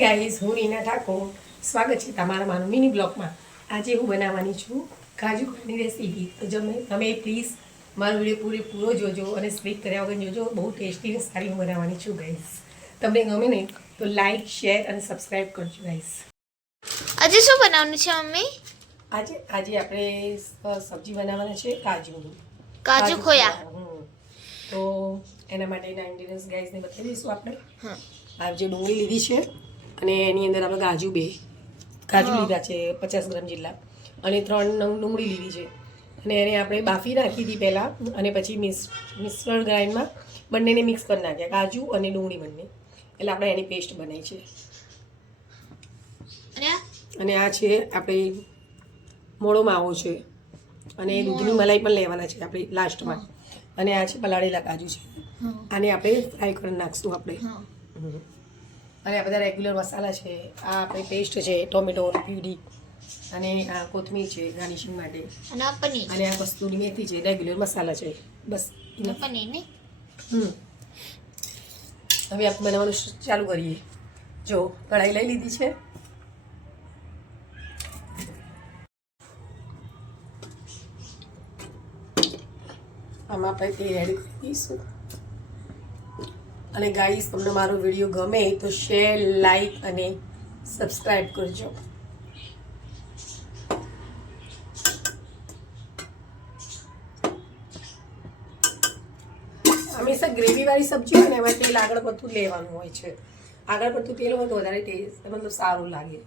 Guys, હું રીના ઠાકોર. સ્વાગત છે તમારા મારું મિની બ્લોગમાં. આજે હું બનાવવાની છું કાજુ કતરીની રેસીપી. તો તમે પ્લીઝ મારો વિડીયો પૂરેપૂરો જોજો અને સ્કીપ કર્યા વગર જોજો. બહુ ટેસ્ટી અને સારી હું બનાવવાની છું ગાઈસ. તમને ગમે ને તો લાઈક, શેર અને સબસ્ક્રાઈબ કરજો ગાઈસ. આજે શું બનાવવાનું છે મમ્મી? આજે આપણે સબ્જી બનાવવાની છે કાજુ ખોયા. તો એના માટેના ઇન્ગ્રીડિયન્ટ્સ ગાઈસને બતાવી દઈશું આપણે. આ જે ડુંગળી લીધી છે અને એની અંદર આપણે કાજુ લીધા છે 50 ગ્રામ જેટલા, અને 3 નંગ ડુંગળી લીધી છે, અને એને આપણે બાફી નાખી હતી પહેલાં, અને પછી મિક્સર ગ્રાઇન્ડમાં બંનેને મિક્સ કરી નાખ્યા, કાજુ અને ડુંગળી બંને. એટલે આપણે એની પેસ્ટ બનાવી છે. અને આ છે આપણે મોળો માવો છે, અને દૂધની મલાઈ પણ લેવાના છે આપણે લાસ્ટમાં. અને આ છે પલાળેલા કાજુ છે, આને આપણે ફ્રાય કરી નાખશું આપણે. અને આ બધા રેગ્યુલર મસાલા છે. આ આપણી પેસ્ટ છે, ટોમેટો પ્યુરી, અને આ કોથમીર છે ગાર્નિશિંગ માટે, અને આ કસ્તુરી મેથી છે, રેગ્યુલર મસાલા છે. બસ હવે આપણે બનાવવાનું ચાલુ કરીએ. જો કઢાઈ લઈ લીધી છે. આમાં આપણે તેલ એડ કરી દઈશું. અને ગાઈસ, તમને મારો વિડીયો ગમે તો શેર, લાઈક અને સબસ્ક્રાઈબ કરજો. હંમેશા ગ્રેવીવાળી સબ્જી હોય ને એમાં તેલ આગળ પડતું લેવાનું હોય છે. આગળ પડતું તેલ હોય તો વધારે ટેસ્ટ મતલબ સારું લાગે.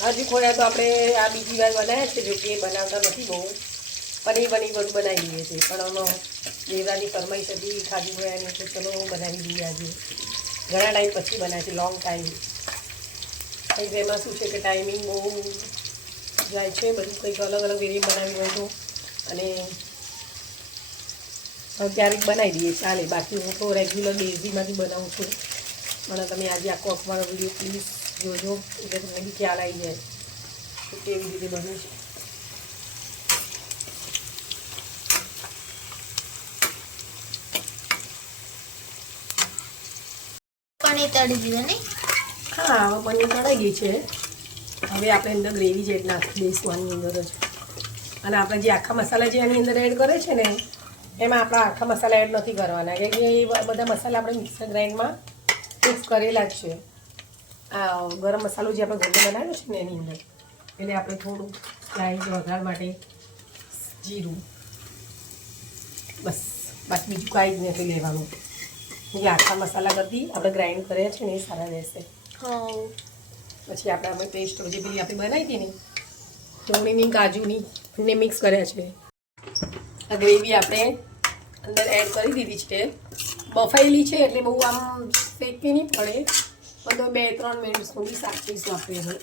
કાજુ ખોયા તો આપણે આ બીજી વાર બનાવ્યા છે, જો કે બનાવતા નથી બહુ. પનીર બધું બનાવી દઈએ છીએ, પણ દેવરાની ફરમાઈશ હતી કાજુ ખોયાની, તો ચલો બનાવી દઈએ આજે. ઘણા ટાઈમ પછી બનાવે છે, લોંગ ટાઈમ. કંઈક એમાં શું છે કે ટાઈમિંગ બહુ જાય છે, બધું કંઈક અલગ વેરિયન્ટ બનાવી હોય તો. અને ક્યારેક બનાવી દઈએ ચાલે. બાકી હું તો રેગ્યુલર બેઝીમાંથી બનાવું છું. પણ તમે આજે આખો અખબાર વિડીયો પ્લીઝ જોજો, એટલે તમને બી ખ્યાલ આવી જાય કે કેવી રીતે બને છે. પનીર તળી દીધું ને? હા, હવે પનીર તળાઈ ગઈ છે. હવે આપણે અંદર ગ્રેવી જ એડ નાખી દઈશું આની અંદર જ. અને આપણે જે આખા મસાલા જે આની અંદર એડ કરે છે ને, એમાં આપણા આખા મસાલા એડ નથી કરવાના, કે એ બધા મસાલા આપણે મિક્સર ગ્રાઇન્ડમાં મિક્સ કરેલા જ છે. આ ગરમ મસાલો જે આપણે ઘરે બનાવ્યો છે ને એની અંદર, એટલે આપણે થોડું સ્લાઈસ વઘાર માટે જીરું, બસ. બાકી બીજું કાંઈ જ નથી લેવાનું. જે આખા મસાલા કરતી આપણે ગ્રાઇન્ડ કર્યા છે ને એ સારા રહેશે. પછી આપણે પેસ્ટ જે પેલી આપણે બનાવી હતી ને ડુંગળીની કાજુની બંને મિક્સ કર્યા છે. આ ગ્રેવી આપણે અંદર એડ કરી દીધી છે. બફાયેલી છે એટલે બહુ આમ શેકવી નહીં પડે, પણ 2-3 મિનિટ સુધી સાચવીશું આપણે એને.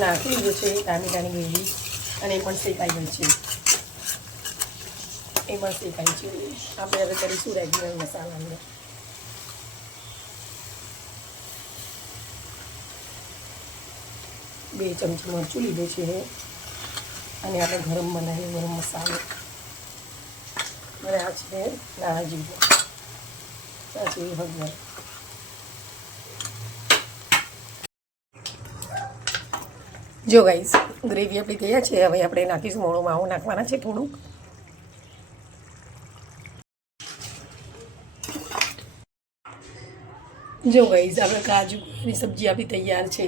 નાખી દીધું છે ટામેટાની ગ્રેવી, અને એ પણ શેકાઈ ગઈ છે. આપણે હવે કરીશું રેગ્યુલર મસાલા અંદર. બે ચમચી મરચું લીધું છે, અને આપણે ગરમ મસાલો, અને આ છે નાના જીરું, આ છે હળદર. જો ગાઈસ, ગ્રેવી આપણી તૈયાર છે. હવે આપણે નાખીશું મોળો માવો નાખવાના છે થોડુંક. જો ગાઈસ, આપણે કાજુની સબ્જી આપણી તૈયાર છે.